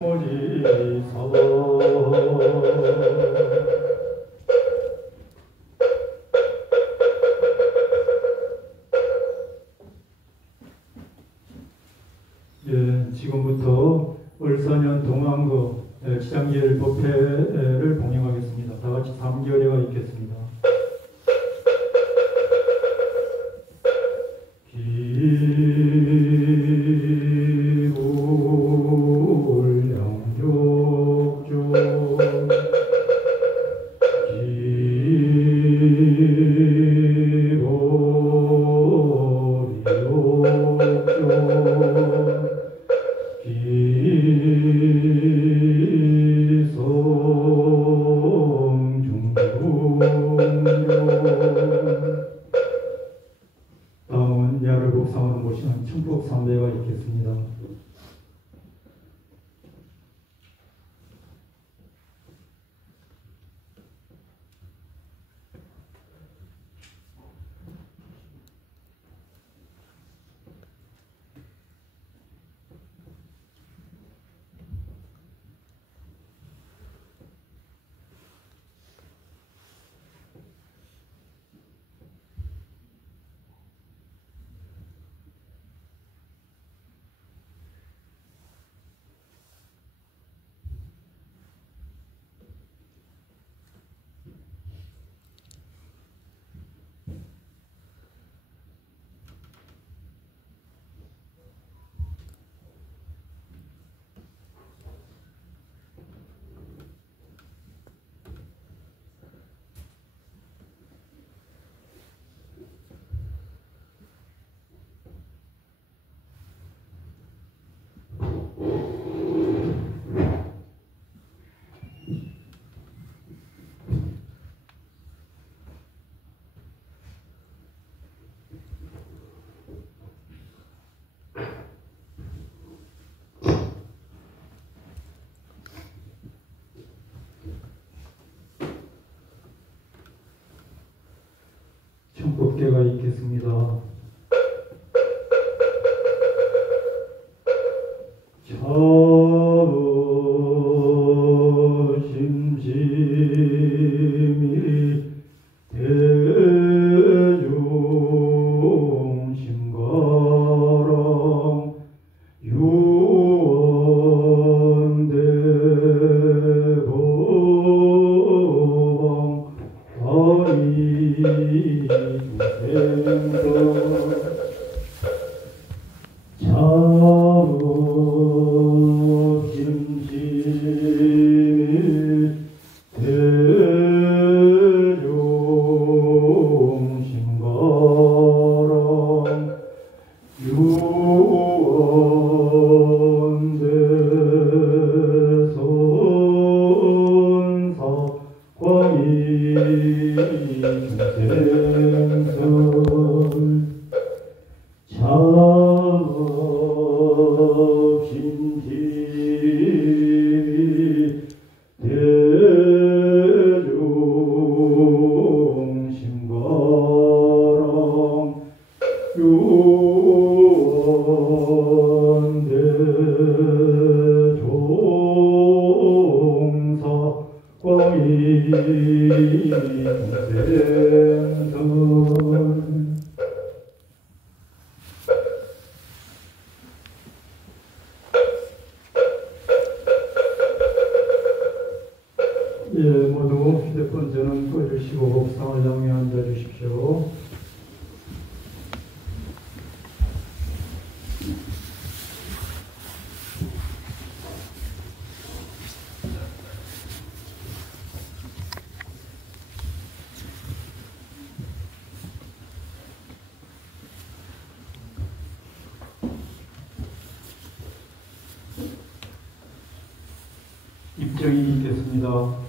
머리서 지금부터 을사년 동안거 지장제일 법회를 봉행하겠습니다. 다 같이 3결례가 있겠습니다. 다음은 야를 복상으로 모시는 청법삼배가 있겠습니다. 청법계가 있겠습니다. 심심이 대중심가랑 유언대보방 모두 휴대폰 전원 꺼주시고 복상을 향해 앉아주십시오. 입정이 있겠습니다.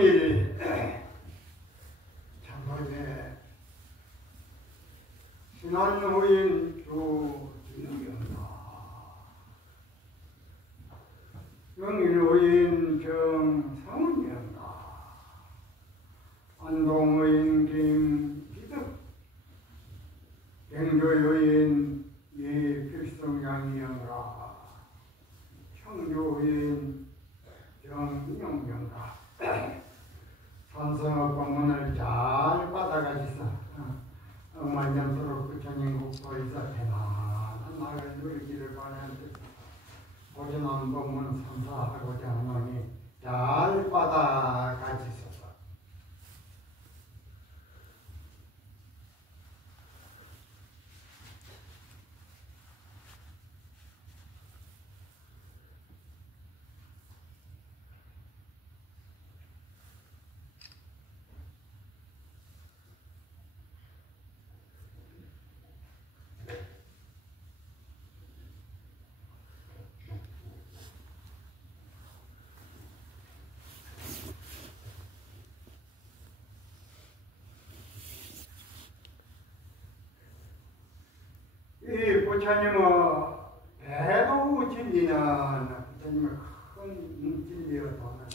금일 참선에 신한후인 주진경가 영일후인 정성은경가 안동후인 김기득 갱조후인 이필성양이영가 청주후인 정인영경가 산성의 법문을 잘 받아가지서 억만장수로 부처님국도에서 대단한 나를 누리기를 바라는데 고전한 법문 선사하고자 하노니 잘 받아가지소서. 이 부처님의 대도 진리는 부처님의 큰 진리였다면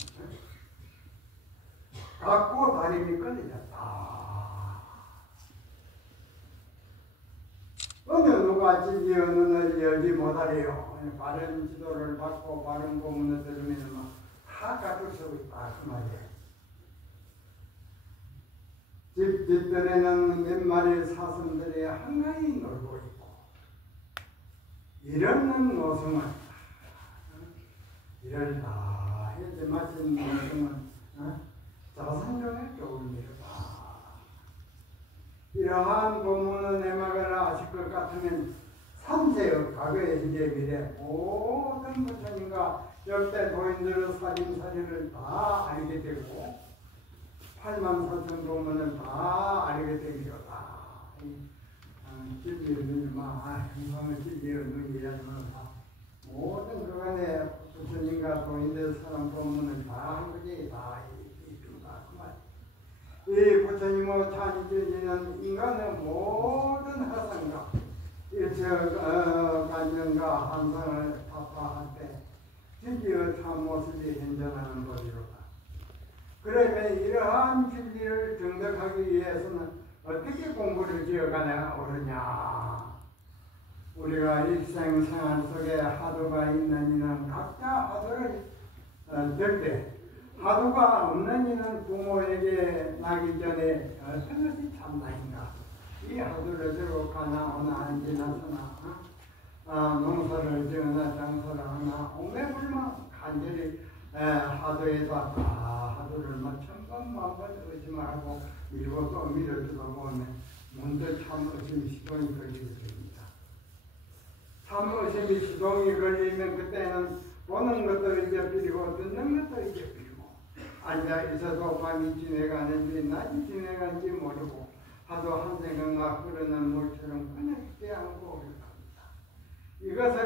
갖고 다림이 끊어졌다. 어느 누가 진리의 눈을 열지 못하래요. 바른 지도를 받고 바른 법문을 들으면 다 갖출 수 있다 그 말이에요. 집 뒷뜰에는 몇 마리 사슴들이 한가히 놀고 있고 이런 노성은 이를 다 해제 마친 노성은 자선정에 좋은 일이다. 이러한 법문의 내막을 아실 것 같으면 3세의 과거의 현재 미래 모든 부처님과 역대 도인들의 살림살이를 다 알게 되고 8만 4천 법문을 다 알게 되기로다. 진리의 눈이마 행성의 진리의 눈이라는 모든 그간의 부처님과 도인들 사람 법문을 다 한 거지 다 이른다 그 말. 이 부처님의 찬진리는 인간의 모든 화상과 일체 간정과 환상을 타파할 때 진리의 참모습이 현존하는 법이로다. 그러면 이러한 진리를 정득하기 위해서는 어떻게 공부를 지어가냐 오르냐. 우리가 일생생활 속에 화두가 있는 이는 각자 화두를 들 때 화두가 없는 이는 부모에게 나기 전에 어떤 것이 참나인가. 이 화두를 들고 가나 오나 앉으나 서나 농사를 지으나 장사를 하나 오매불망 간절히 화두에다 다 화두를 천번만번 의심하고 밀고 또 밀어주다 보면 문득 참 의심 시동이 걸리게 됩니다. 참 의심이 시동이 걸리면 그때는 보는 것도 잊어버리고 듣는 것도 잊어버리고 앉아 있어도 밤이 지내가는지 낮이 지내가는지 모르고 하도 한 생각만 흐르는 물처럼 끊이지 않고 흘러갑니다. 이것을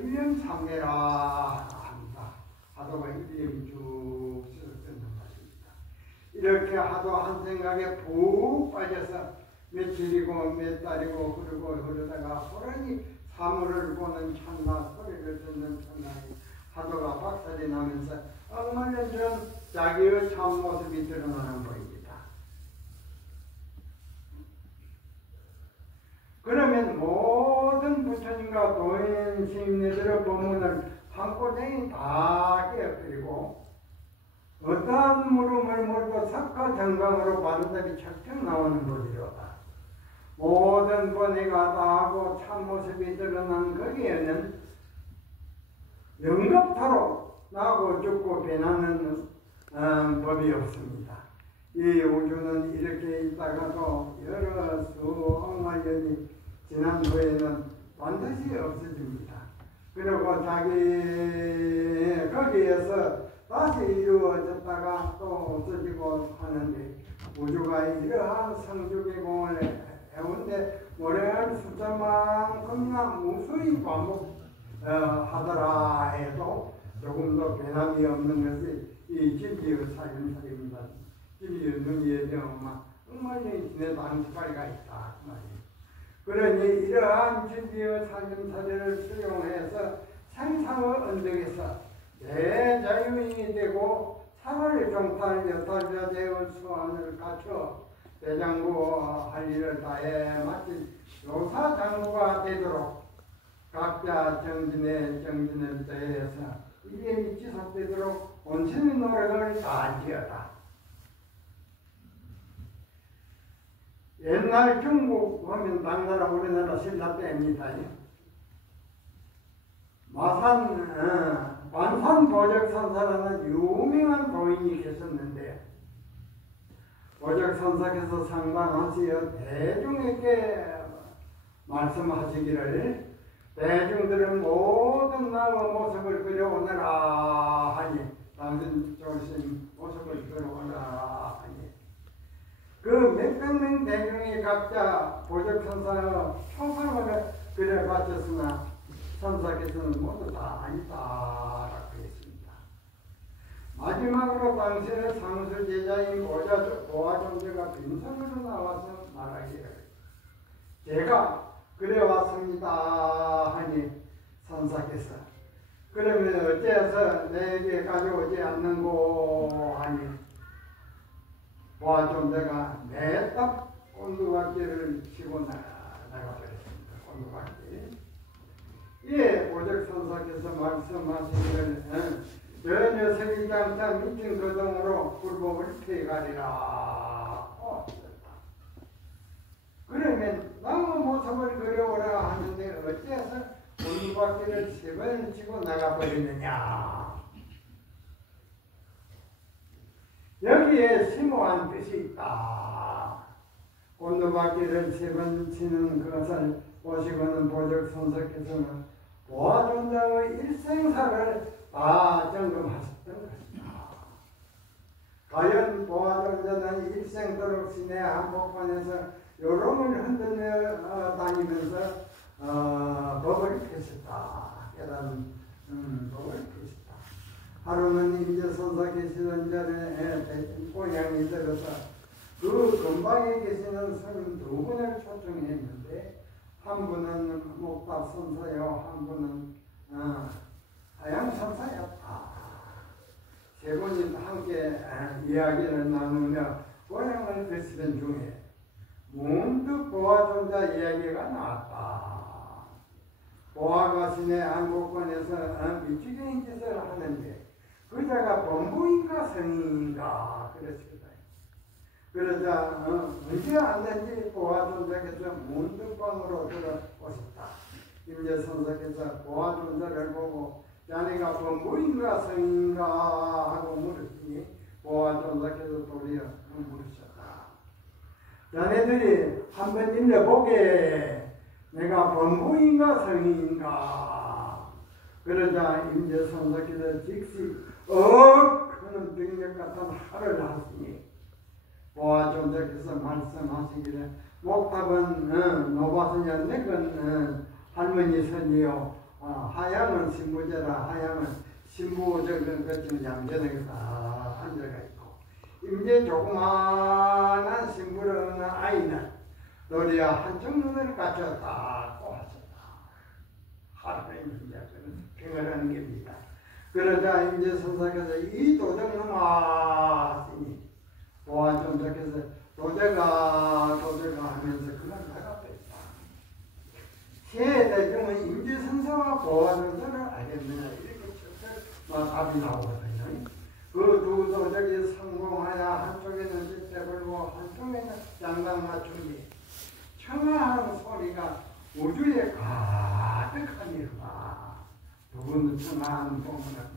일념삼매라 합니다. 하도가 일념이 쭉 쓰였던 것입니다. 이렇게 하도 한 생각에 푹 빠져서 며칠이고 몇 달이고 흐르다가 호련히 사물을 보는 찰나 소리를 듣는 찰나에 하도가 박살이 나면서 얼마나 전 자기의 참모습이 드러나는 것입니다. 그러면 모든 부처님과 도인 스님네들의 법문을 한꺼번에 다 깨어뜨리고 어떠한 물음을 물고 석가 정강으로 바르다리 척척 나오는 법이로다. 모든 번뇌가 다하고 참모습이 드러난 거기에는 영겁토록 나고 죽고 변하는 법이 없습니다. 이 우주는 이렇게 있다가도 여러 수억만 년이 지난 후에는 반드시 없어집니다. 그리고 자기 거기에서 다시 이루어졌다가 또 없어지고 하는데 우주가 이러한 성주기공을 해온데 모래알 숫자만큼이나 무수히 반복하더라 해도 조금도 변함이 없는 것이 이 진리의 살림살이입니다. 진리의 눈이 영마 엉망이 지내도 안식거리가 있다 그 말이에요. 그러니 이러한 진리의 살림살이를 수용해서 생사의 언덕에서 대자유인이 되고 차라리 경탈 여탈자재의 수완을 갖춰 대장부 할 일을 다해 마치 요사장부가 되도록 각자 정진의 대해서 이게 지속되도록 온신의 노력을 다할지어다. 옛날 중국 하면 당나라 우리나라 신라 때입니다. 관산 보적선사라는 유명한 도인이 계셨는데 보적선사께서 상방하시어 대중에게 말씀하시기를 대중들은 모든 나의 모습을 그려오너라 하니 당신 좋으신 모습을 그려오너라 하니 그 몇백 명 대중이 각자 보적선사의 초상을 그려바쳤으나 선사께서는 모두 다 아니다라고 했습니다. 마지막으로 당신의 상술 제자인 보아존자가 빈손으로 나와서 말하기를 제가 그래왔습니다 하니 선사께서 그러면 어째서 내게 가져오지 않는고 하니 보아존자가 내딱 꼰두박질을 치고 나가버렸습니다. 꼰두박질. 예, 보적선사께서 말씀하시기를 저 녀석이 장차 미친 거동으로 불법을 폐가리라. 그러면 나무 모습을 그려오라 하는데 어째서 곤두박질을 3번 치고 나가버리느냐. 여기에 심오한 뜻이 있다. 곤두박질을 3번 치는 것을 보시고는 보적선사께서는 보아존자의 일생사를 다 점검하셨던 것이다. 과연 보아존자는 일생도록 시내 한복판에서 요롱을 흔들며 다니면서 법을 폈었다. 깨달은 법을 폈었다. 하루는 임재선사 계시던 전에 고향이 들어서 그 근방에 계시는 스님 2분을 초청했는데 한 분은 목답 선사요, 한 분은 하양 선사였다. 3분이 함께 이야기를 나누며 고향을 뵀던 중에 문득 보아존자 이야기가 나왔다. 보아가 시내 안복관에서 미치겠는 짓을 하는데 그자가 범부인가 성인인가 그랬습니다. 그러자 언제 왔는지 보아존자께서 문득방으로 들어오셨다. 임재선사께서 보아존자를 보고 자네가 범부인가 성인가 하고 물었더니 보아존자께서 도리어 물으셨다. 자네들이 한번 일러보게 내가 범부인가 성인가. 그러자 임재선사께서 즉시 하는 병력 같은 화를 하시니 보아존자께서 말씀하시기를 목탑은 노바스냐 늙은 할머니 선이요 하양은 신부제라. 하양은 신부적인 것처럼 얌전하게 다 앉아가 있고 임제 조그마한 신부를 아이는 도리어 한쪽 눈을 갖췄다고 하셨다. 하나님 이야기는 평안한 겁니다. 그러자 임재 선사께서 이 도적놈아 하시니 보아존자께서 도저가 하면서 그만 나가버렸다. 대중은 임재선사와 보아존자를 알겠느냐 이렇게 답이 나오거든요. 그 두 도적이 성공하여 한쪽에는 빗대 불고 한쪽에는 양당 맞추니 청아한 소리가 우주에 가득하니라. 두 분은 청아한 공문을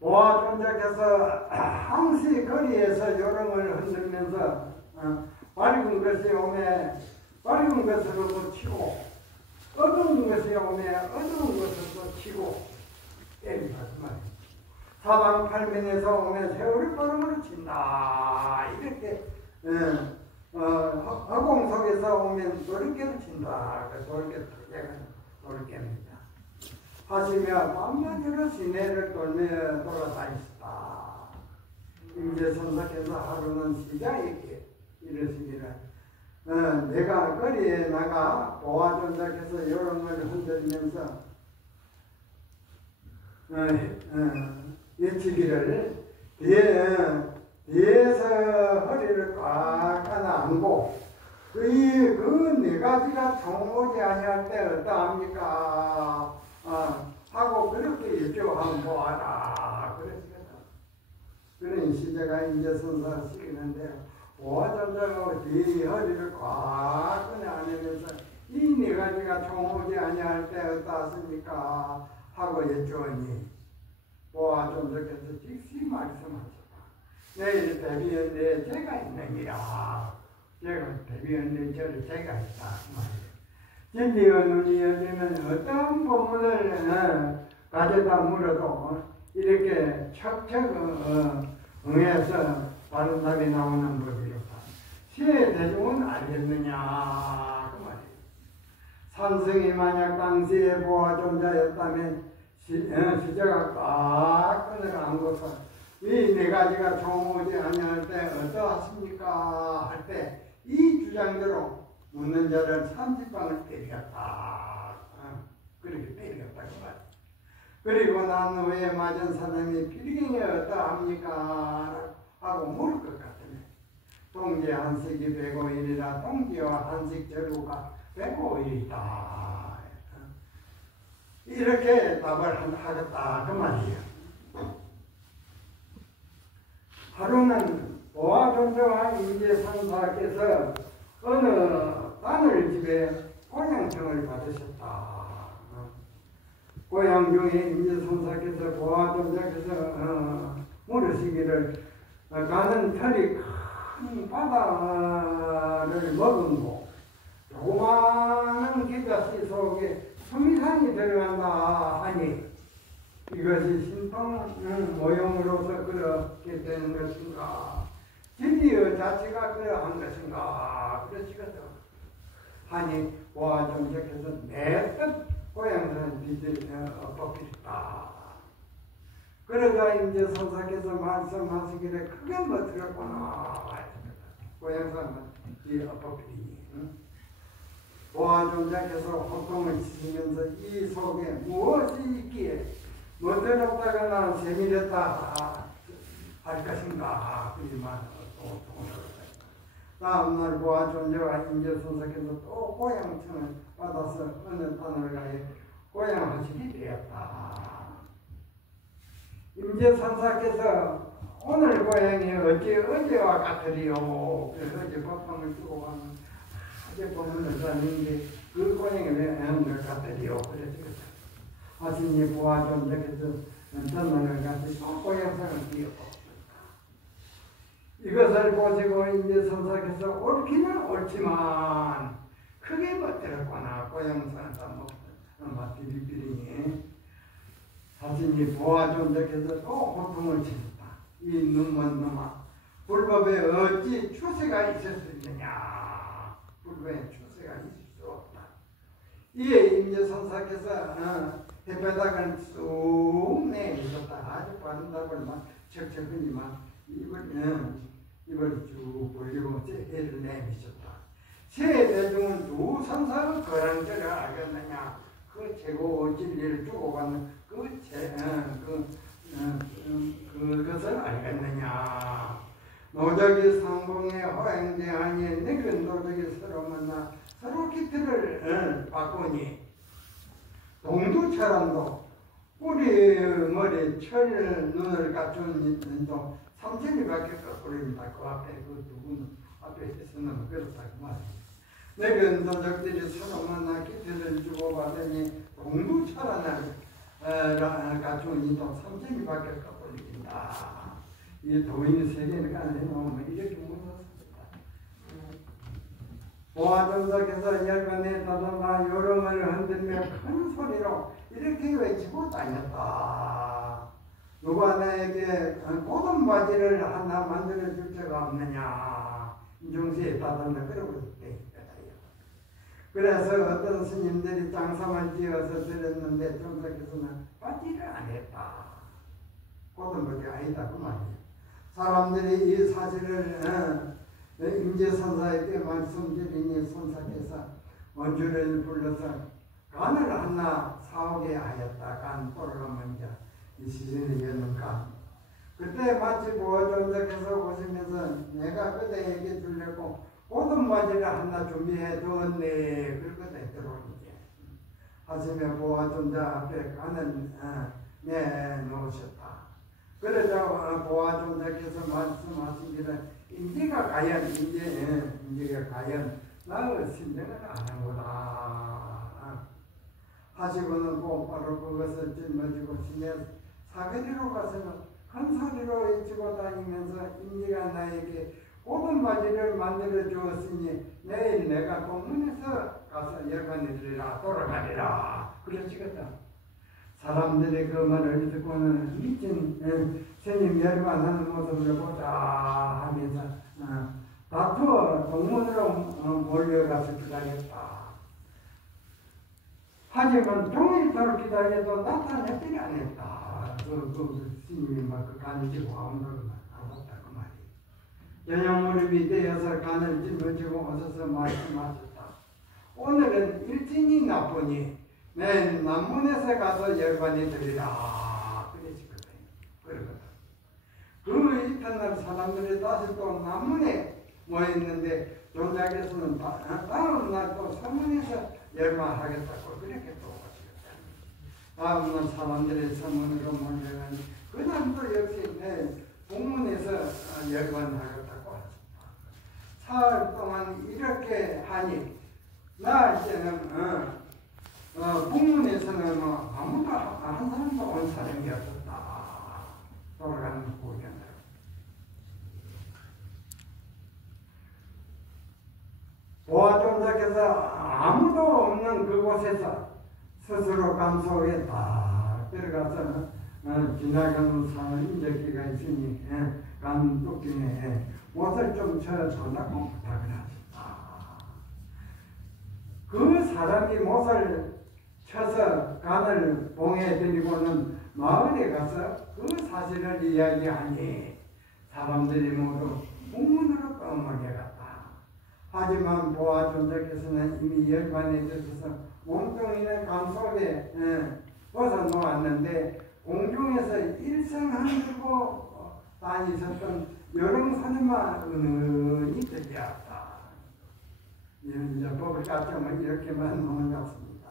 보아존자께서 항시 거리에서 요령을 흔들면서 밝은 것이 오매 밝은 것으로도 치고 어두운 것이 오매 어두운 것으로도 치고 때립니다. 사방팔면에서 오매 세월이 바람으로 친다. 이렇게 허공 속에서 오면 돌이켜를 친다. 돌이켜 돌게입니다. 하시며 밤낮으로 시내를 돌며 돌아다니시다. 임재 선사께서 하루는 시자에게 이르시기를 내가 거리에 나가 보아존자께서 여름을 흔들면서 외치기를 뒤에서 허리를 꽉 안고 그 네 가지가 정오지 아니할 때 어떠합니까? 하고 그렇게 여쭤보면 보아라. 그랬습니다. 그런 시제가 이제 선사시키는데 보아존자가 뒤 허리를 꽉 안으면서 이 네 가지가 정오지 아니할 때 어떠하십니까? 하고 여쭈었니 보아존자께서 즉시 말씀하셨다. 내일 대비연대에 죄가 있느니라. 대비연대에 죄가 있다. 진리의 눈이 열리면 어떤 법문을 가져다 물어도 이렇게 척척 응해서 바른 답이 나오는 법이었다. 시의 대중은 알겠느냐 그 말이에요. 산승이 만약 당시에 보아존자였다면 시제가 꽉 끈을 안고서 이 네 가지가 정오지 아니할 때 어떠하십니까? 할 때 이 주장대로 묻는 자를 30방을 때리겠다. 그렇게 때리겠다. 그 말. 그리고 난 후에 맞은 사람이 필경이 어떠합니까? 하고 물을 것 같으면 동지 한식이 105일이라 동지와 한식 절우가 105일이다. 이렇게 답을 하겠다. 그 말이에요. 하루는 보아존자와 임재선사께서 어느 따늘 집에 고향청을 받으셨다. 고향 중에 임재선사께서 보아존자께서 물으시기를 가는 털이 큰 바다를 머금 곳 조그마한 기가시 속에 수미산이 들어간다 하니 이것이 신통 모형으로서 그렇게 되는 것인가? 진리의 자체가 그러한 것인가? 그러시거든. 하니 보아존자께서 내 뜻 고향사는 빚을 엎어버렸다. 그러자 임재 선사께서 말씀하시기를 크게 못 들었구나. 고향사는 빚을 엎어버리니. 보아존자께서 호통을 치시면서 이 속에 무엇이 있기에 멋들었다거나 세밀했다 할 것인가 그리만 다음날 보아존자와 임재선사께서 또 고향청을 받아서 어느 땅을 가해 고향하시게 되었다. 임재선사께서 오늘 고향이 어제와 같으리요. 그래서 어제 법방을 주고 가는 어제 법문을 썼는데 그 고향이 왜 같으리요. 그래서 하시니 보아존자께서 전문을 가지고 고향상을 띄었다. 이것을 보시고 이제 선사께서 옳기는 옳지만 크게 못 들었구나. 고향상을 다 못 비리비리니 하시니 보아존자께서 또 호통을 치셨다. 이 눈먼 놈아 불법에 어찌 추세가 있을 수 있느냐. 불법에 추세가 있을 수 없다. 이에 임재선사께서 햇볕을 쑥 내미셨다. 아주 바른 답을 막 척척하니만 입을 쭉 벌리고 해를 내미셨다. 세 대중은 두 선사의 거랑죄를 알겠느냐. 그 최고 진리를 주고받는 그것을 알겠느냐. 노적이 상봉에 호행대하니 늙은 노적이 서로 만나 서로 기틀을 바꾸니 동두처럼도 뿌리 머리 철 눈을 갖춘 인도 3천리밖에 거꾸로입니다. 그 앞에 그 두 분 앞에 있으면 그렇다 그 말입니다. 늙은 도적들이 서로 만나 기틀을 주고받으니 동두처럼을 갖춘 인도 3천리밖에 거꾸로입니다. 이 도인 세계를 해놓으면 이렇게 묻었습니다. 보아존자께서 열반에 떠돌아 요령을 흔들며 큰 소리로 이렇게 외치고 다녔다. 누가 나에게 고든 바지를 하나 만들어 줄 자가 없느냐. 인중시에 따졌나 그러고 있다. 그래서 어떤 스님들이 장상을 지어서 드렸는데 정석에서는 받지를 안 했다. 고등법이 아니다 그 말이에요. 사람들이 이 사실을 임재선사에게 말씀드리니 선사께서 원주를 불러서 간을 하나 사오게 하였다. 간 또르가 먼저 이 시즌에 여는 간. 그때 마치 보호전자께서 보시면서 내가 그대에게 주려고 고등바지를 하나 준비해 두었네. 그러거든 들어오니까. 하시며 보호전자 앞에 간을 내놓으셨다. 그러자 보호전자께서 말씀하시기를 인지가 과연 인지가 과연 나의 심정을 아는구나 하시고는 곧바로 그것을 짊어지고 시내 사거리로 가서는 큰 소리로 외치고 다니면서 인지가 나에게 고든 바지를 만들어 주었으니 내일 내가 동문에서 가서 여관이들이라 돌아가리라 그러시거든. 사람들이 그 말을 듣고는 미친 스님 열반하는 모습을 보자 하면서 다투어 동문으로 몰려가서 기다렸다. 하지만 종일토록 기다려도 나타내지를 않았다. 그 스님이 막 그 간을 쥐고 아무도 알았다 그 말이에요. 저녁 무렵이 되어서 간을 짊어지고 오셔서 말씀하셨다. 오늘은 일진이 나쁘니 내일 남문에서 가서 열반이 되리라. 그러시거든. 그 이튿날 사람들이 다시 또 남문에 모였는데 종작에서는 다음날 또 서문에서 열반하겠다고 그렇게 또 오시거든. 다음날 사람들이 서문으로 몰려간 그날도 역시 내일 동문에서 열반하겠다고 하셨다. 사흘 동안 이렇게 하니 날때는 북문에서는 아무도 한 사람도 온 사람이 없었다. 돌아가는 후견을. 보아종자께서 아무도 없는 그곳에서 스스로 감소에 딱 들어가서 지나가는 사인적기가 있으니 감독기에 못을 좀 쳐달라고 부탁을 하셨다. 그 사람이 못을 쳐서 간을 봉해드리고는 마을에 가서 그 사실을 이야기하니 사람들이 모두 북문으로 떠먹여갔다. 하지만 보아존자께서는 이미 열반에 들어서 몸뚱이는 감속에 벗어놓았는데 공중에서 일성하고 다니셨던 여롱선에만 은은히 들려왔다. 이제 법을 가정을 이렇게만 놓은 것입니다.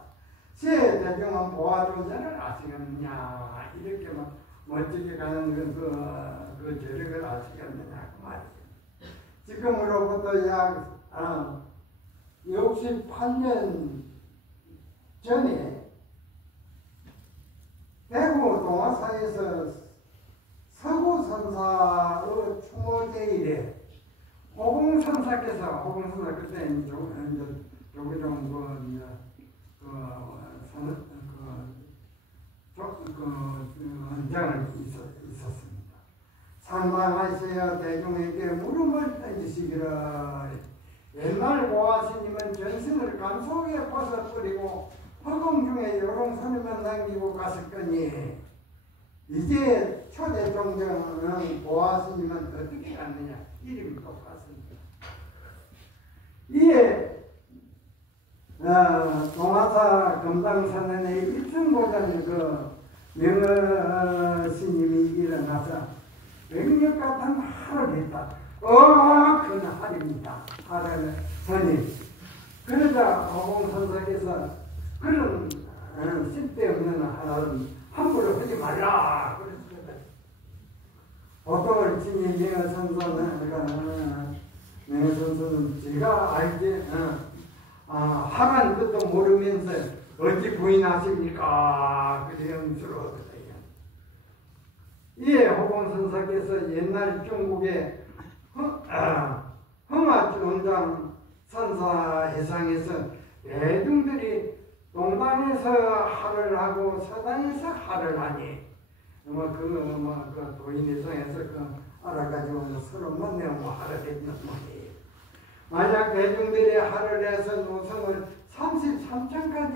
시의 대중은 보아존자를 아시겠느냐 이렇게만 멋지게 가는 그 저력을 아시겠느냐 그 말이에요. 지금으로부터 약 68년 전에 대구 동화사에서 서구선사의 추모제일에 호봉선사께서 그때 조기종 헌장을 있었습니다. 상방하셔야 대중에게 물음을 던지시기를 옛날 보아스님은 전승을 감속에 벗어버리고 허공 중에 요롱선에만 남기고 갔을 거니 이제 초대 종정은 보아스님은 어떻게 갔느냐 이름이 똑같습니다. 이에 동화사 금당산원의 일승보다는 그 명어스님이 일어나서 백력 같은 할을 했다. 큰 할입니다. 할을 선임. 그러자 호봉선사께서 그런 쓸데없는 할은 함부로 하지 말라. 그랬거든. 보통을 지닌 명어선사는 제가 알지 하라는 것도 모르면서 어찌 부인하십니까? 그래 영스러웠거든요. 이에 호봉선사께서 옛날 중국의 흥화종장 선사회상에서 대중들이 동방에서 할을 하고 서당에서 할을 하니 그 도인회상에서 알아가지고 서로 만나고 할을 했단 말이에요. 만약 대중들이 할을 해서 노성을 33층까지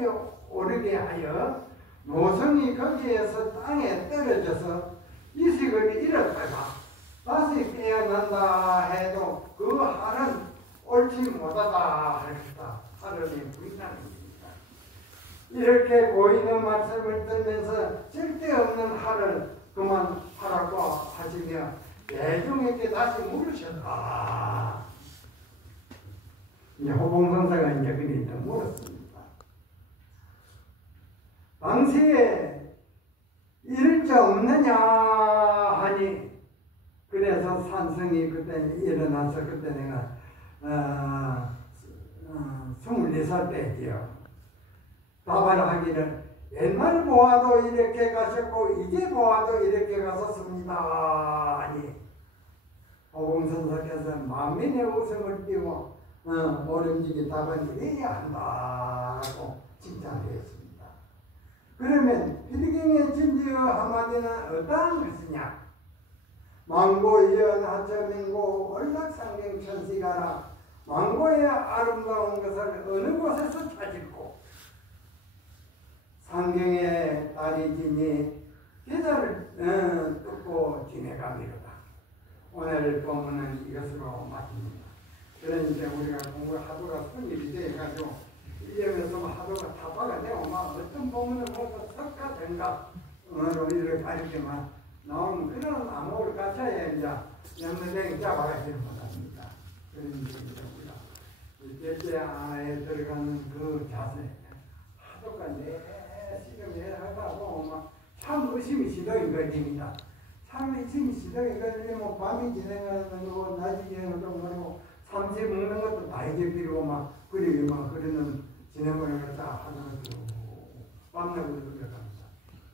오르게 하여 노성이 거기에서 땅에 떨어져서 이식을 잃었다가 다시 깨어난다 해도 그 할은 옳지 못하다 하였다. 하느님 부인하십니다. 이렇게 고인의 말씀을 들으면서 쓸데없는 할을 그만하라고 하시며 대중에게 다시 물으셨다. 이제 호봉선사가 이제 그렇게 물었습니다. 당시에 잃을 자 없느냐 하니, 그래서 산성이 그때 일어나서 그때 내가 24살 때지요. 답을 하기를 옛날 보아도 이렇게 가셨고 이제 보아도 이렇게 가셨습니다 하니, 호봉선사께서 만민의 웃음을 띄워 모름지기 답은 이래야 한다라고 칭찬하였습니다. 그러면 필경의 진지어 한마디는 어떠한 것이냐? 망고이연 하천민고 월락상경 천시가라. 망고의 아름다운 것을 어느 곳에서 찾을고 상경의 달이 지니 계절을 뜯고 지내가미로다. 오늘 본문은 이것으로 마칩니다. 그러니까 우리가 공부 하도가 손일이 돼가지고 1년에서 하도가 타파가 되고 막 어떤 본문을 보고 석가된가으로 이렇게 가르치면 나오는 그런 암호를 갖춰야 이제 연대생이 잡아가지는 못합니다. 그러니까 우리가 제자에 들어가는 그 자세, 하도가 내시름에 하다 보면 참 의심이 시동이 걸립니다. 참 의심이 시동이 걸리면 밤이 진행하는 거고 낮이 진행하는 것도 모르고 삼시 먹는 것도 다 잊어버리고 막 그리고만 그러는 진행을 갖다 하는 것도 밤낮으로 들어갑니다.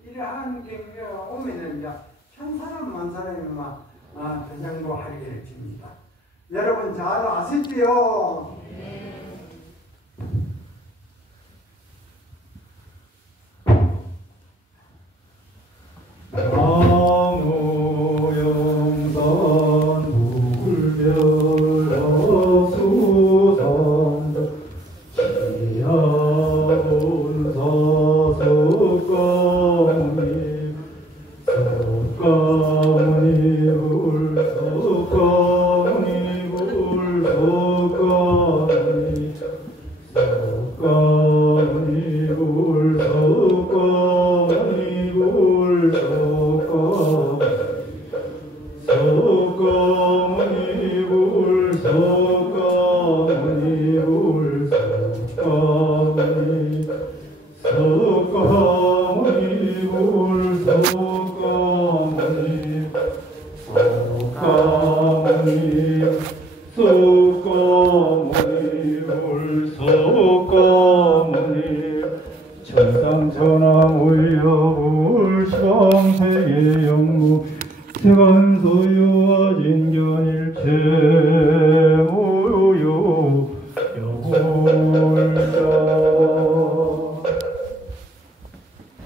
이러한 경우가 오면은 이제 천 사람 만 사람이 막 대장도 하리를 칩니다. 여러분 잘 아시지요? 네.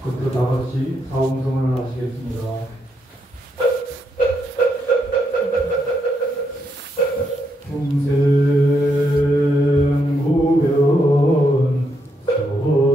그것도 다 같이 사음성을 하시겠습니다. 중생구변 선도